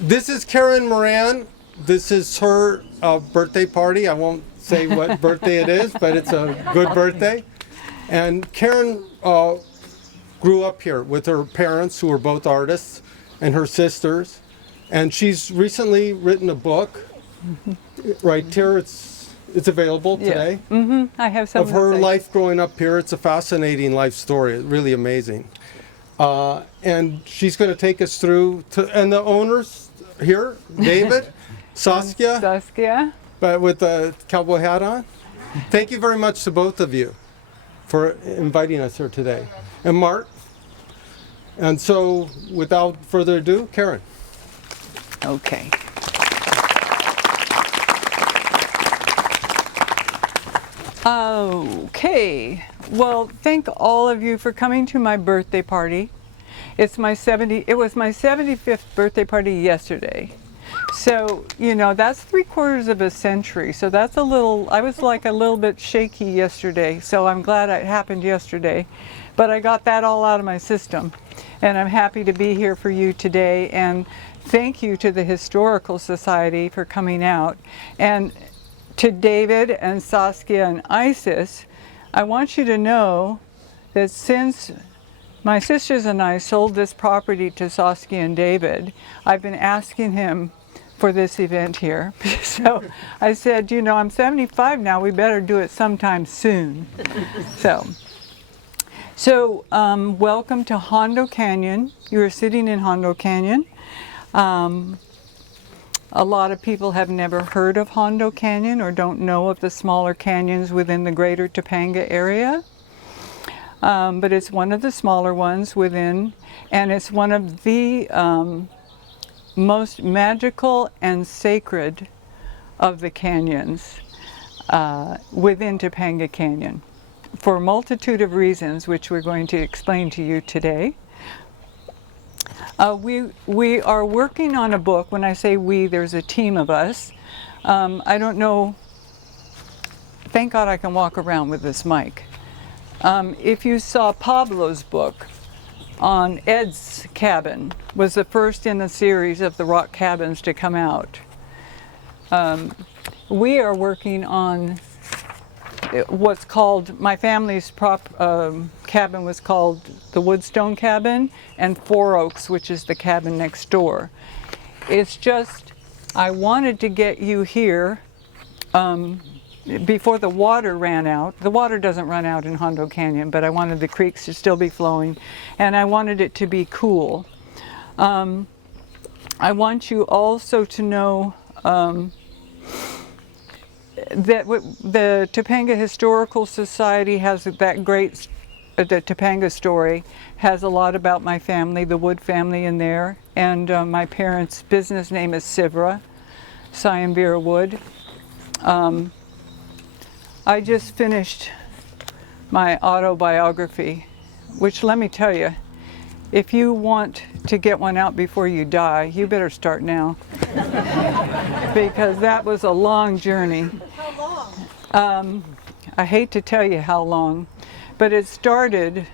This is Karen Moran. This is her birthday party. I won't say what birthday it is, but it's a good birthday. And Karen grew up here with her parents, who were both artists, and her sisters. And she's recently written a book. Right here, it's available today. Yeah. I have some of her life growing up here. It's a fascinating life story, really amazing. And she's going to take us through, and the owners here, David, Saskia, but with the cowboy hat on. Thank you very much to both of you for inviting us here today. And Mark. And so, without further ado, Karen. Okay. Okay. Well, thank all of you for coming to my birthday party. It was my 75th birthday party yesterday. So, you know, that's 3/4 of a century. So that's I was like a little bit shaky yesterday. So I'm glad it happened yesterday. But I got that all out of my system. And I'm happy to be here for you today. And thank you to the Historical Society for coming out. And to David and Saskia and Isis, I want you to know that since my sisters and I sold this property to Saskia and David, I've been asking him for this event here. So I said, you know, I'm 75 now, we better do it sometime soon. So welcome to Hondo Canyon. You are sitting in Hondo Canyon. A lot of people have never heard of Hondo Canyon or don't know of the smaller canyons within the greater Topanga area. But it's one of the smaller ones within, and it's one of the most magical and sacred of the canyons within Topanga Canyon, for a multitude of reasons, which we're going to explain to you today. We are working on a book. When I say we, there's a team of us. I don't know, thank God I can walk around with this mic. If you saw Pablo's book on Ed's cabin, was the first in a series of the rock cabins to come out. We are working on what's called, my family's cabin was called the Woodstone Cabin, and Four Oaks, which is the cabin next door. It's just, I wanted to get you here before the water ran out. The water doesn't run out in Hondo Canyon, but I wanted the creeks to still be flowing, and I wanted it to be cool. I want you also to know that the Topanga Historical Society has that great, the Topanga story has a lot about my family, the Wood family in there, and my parents' business name is Cyvra, Cyril and Vera Wood. I just finished my autobiography, which, let me tell you, if you want to get one out before you die, you better start now. Because that was a long journey. How long? I hate to tell you how long, but it started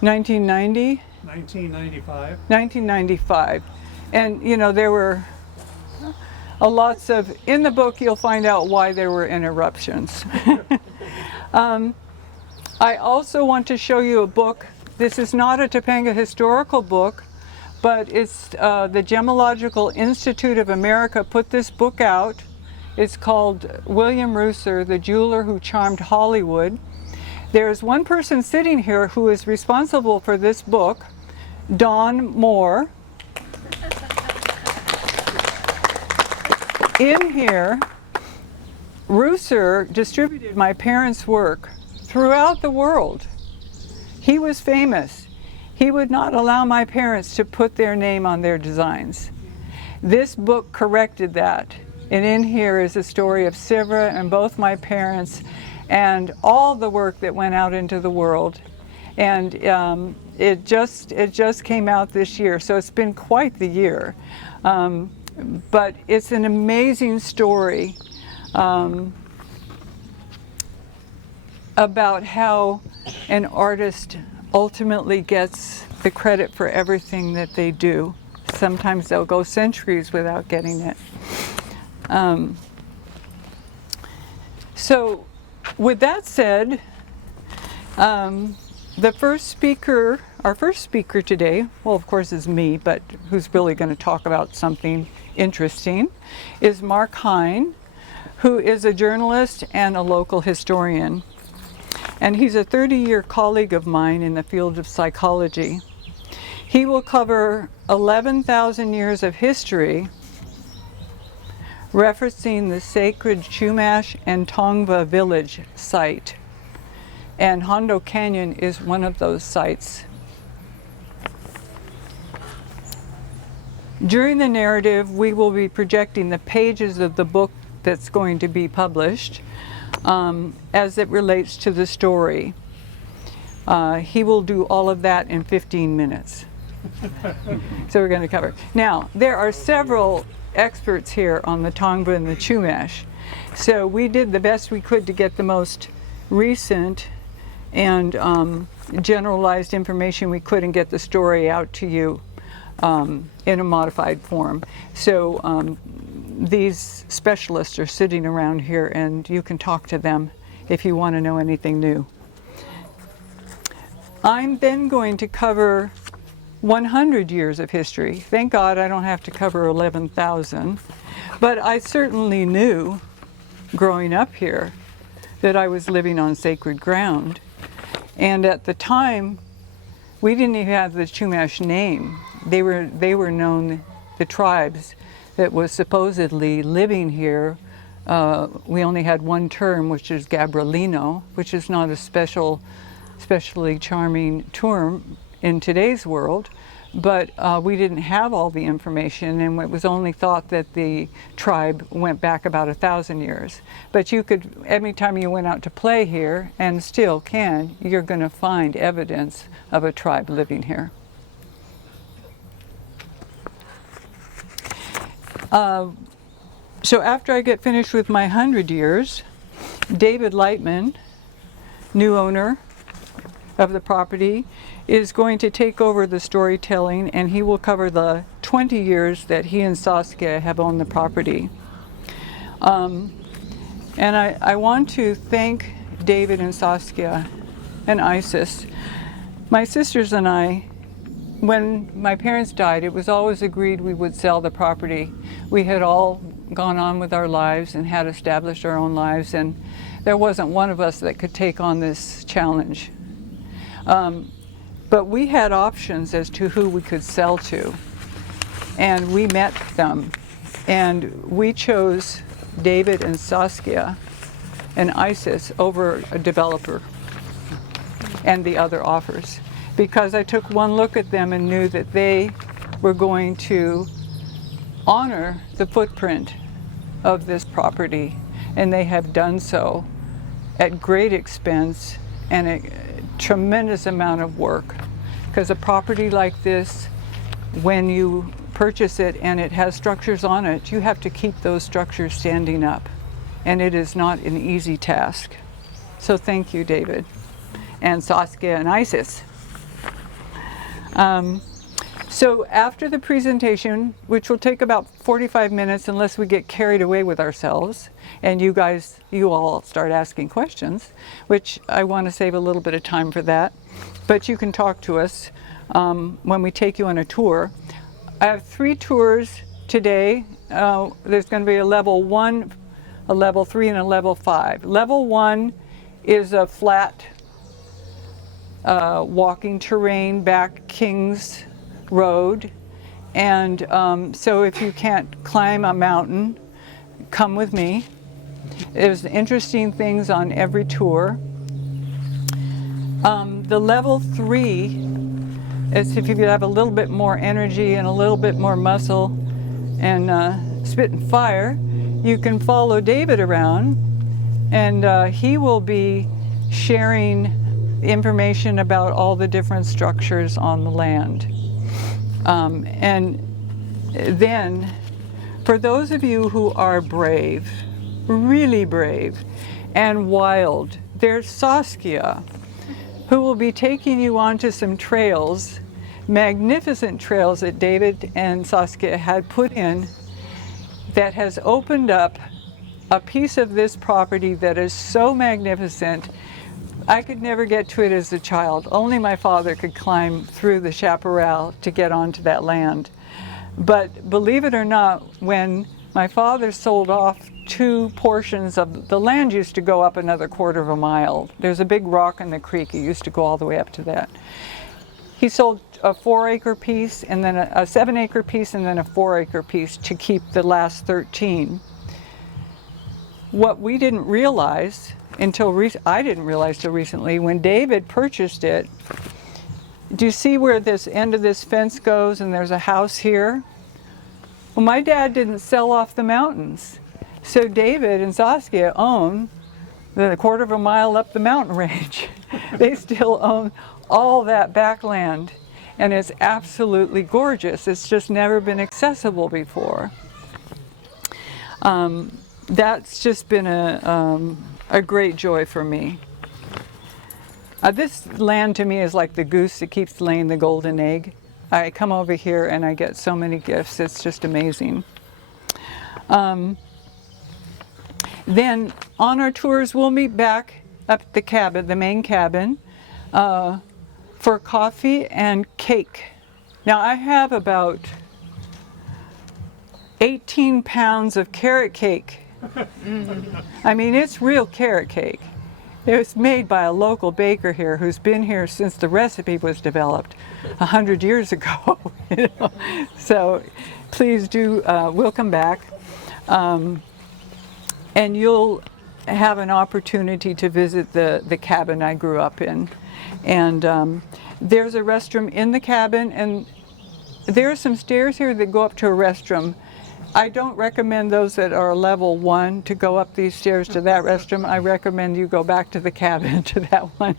1990? 1995. 1995. And, you know, there were lots of, in the book you'll find out why there were interruptions. I also want to show you a book. This is not a Topanga historical book, but it's the Gemological Institute of America put this book out. It's called William Ruser, the Jeweler Who Charmed Hollywood. There's one person sitting here who is responsible for this book, Don Moore. In here, Ruser distributed my parents' work throughout the world. He was famous. He would not allow my parents to put their name on their designs. This book corrected that. And in here is a story of Cyvra and both my parents and all the work that went out into the world. And it just came out this year, so it's been quite the year. But it's an amazing story about how an artist ultimately gets the credit for everything that they do. sometimes they'll go centuries without getting it. So with that said, our first speaker today, well, of course, is me, but who's really going to talk about something interesting, is Mark Hein, who is a journalist and a local historian. And he's a 30-year colleague of mine in the field of psychology. He will cover 11,000 years of history, referencing the sacred Chumash and Tongva village site. And Hondo Canyon is one of those sites. During the narrative, we will be projecting the pages of the book that's going to be published as it relates to the story. He will do all of that in 15 minutes. So we're going to cover. Now, there are several experts here on the Tongva and the Chumash. So we did the best we could to get the most recent and generalized information we could and get the story out to you in a modified form. So these specialists are sitting around here and you can talk to them if you want to know anything new. I'm then going to cover 100 years of history. Thank God I don't have to cover 11,000, but I certainly knew growing up here that I was living on sacred ground. And at the time, we didn't even have the Chumash name. They were known, the tribes that was supposedly living here. We only had one term, which is Gabrielino, which is not a especially charming term in today's world, but we didn't have all the information, and it was only thought that the tribe went back about 1,000 years. But you could, every time you went out to play here, and still can, you're going to find evidence of a tribe living here. So after I get finished with my 100 years, David Lightman, new owner of the property, is going to take over the storytelling, and he will cover the 20 years that he and Saskia have owned the property. And I want to thank David and Saskia and Isis. My sisters and I, when my parents died, it was always agreed we would sell the property. We had all gone on with our lives and had established our own lives, and there wasn't one of us that could take on this challenge. But we had options as to who we could sell to, and we met them, and we chose David and Saskia and Isis over a developer and the other offers, because I took one look at them and knew that they were going to honor the footprint of this property, and they have done so at great expense and a tremendous amount of work, because a property like this, when you purchase it and it has structures on it, you have to keep those structures standing up, and it is not an easy task. So thank you, David and Saskia and Isis. So after the presentation, which will take about 45 minutes unless we get carried away with ourselves, and you all start asking questions, which I want to save a little bit of time for that, but you can talk to us when we take you on a tour. I have 3 tours today. There's going to be a level 1, a level 3, and a level 5. Level 1 is a flat walking terrain back King's Road, and so if you can't climb a mountain, come with me. There's interesting things on every tour. The level 3 is if you have a little bit more energy and a little bit more muscle and spit and fire, you can follow David around, and he will be sharing information about all the different structures on the land. And then, for those of you who are brave, really brave, and wild, there's Saskia, who will be taking you onto some trails magnificent trails that David and Saskia had put in that has opened up a piece of this property that is so magnificent. I could never get to it as a child. Only my father could climb through the chaparral to get onto that land. But believe it or not, when my father sold off 2 portions of the land, used to go up another 1/4 mile. There's a big rock in the creek. It used to go all the way up to that. He sold a 4-acre piece, and then a 7-acre piece, and then a 4-acre piece to keep the last 13. What we didn't realize I didn't realize till recently, when David purchased it, do you see where this end of this fence goes and there's a house here? Well, my dad didn't sell off the mountains. So David and Saskia own the 1/4 mile up the mountain range. They still own all that backland, and it's absolutely gorgeous. It's just never been accessible before. That's just been a great joy for me. This land to me is like the goose that keeps laying the golden egg. I come over here and I get so many gifts. It's just amazing. Then on our tours, we'll meet back up at the cabin, the main cabin, for coffee and cake. Now I have about 18 pounds of carrot cake. I mean, it's real carrot cake. It was made by a local baker here who's been here since the recipe was developed 100 years ago. You know? So please do, we'll come back. And you'll have an opportunity to visit the cabin I grew up in. And there's a restroom in the cabin, and there are some stairs here that go up to a restroom. I don't recommend those that are level 1 to go up these stairs to that restroom. I recommend you go back to the cabin to that one.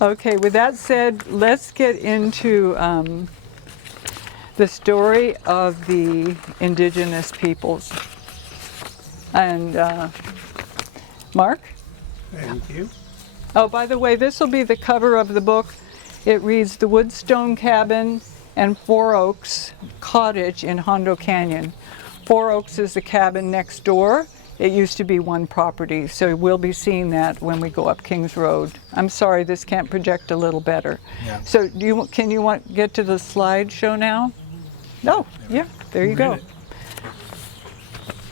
Okay, with that said, let's get into the story of the indigenous peoples. And Mark? Thank you. Oh, by the way, this will be the cover of the book. It reads The Woodstone Cabin and 4 Oaks Cottage in Hondo Canyon. 4 Oaks is the cabin next door. It used to be one property, so we'll be seeing that when we go up Kings Road. I'm sorry, this can't project a little better. Yeah. So can you get to the slideshow now? No, yeah, there you go. Read it.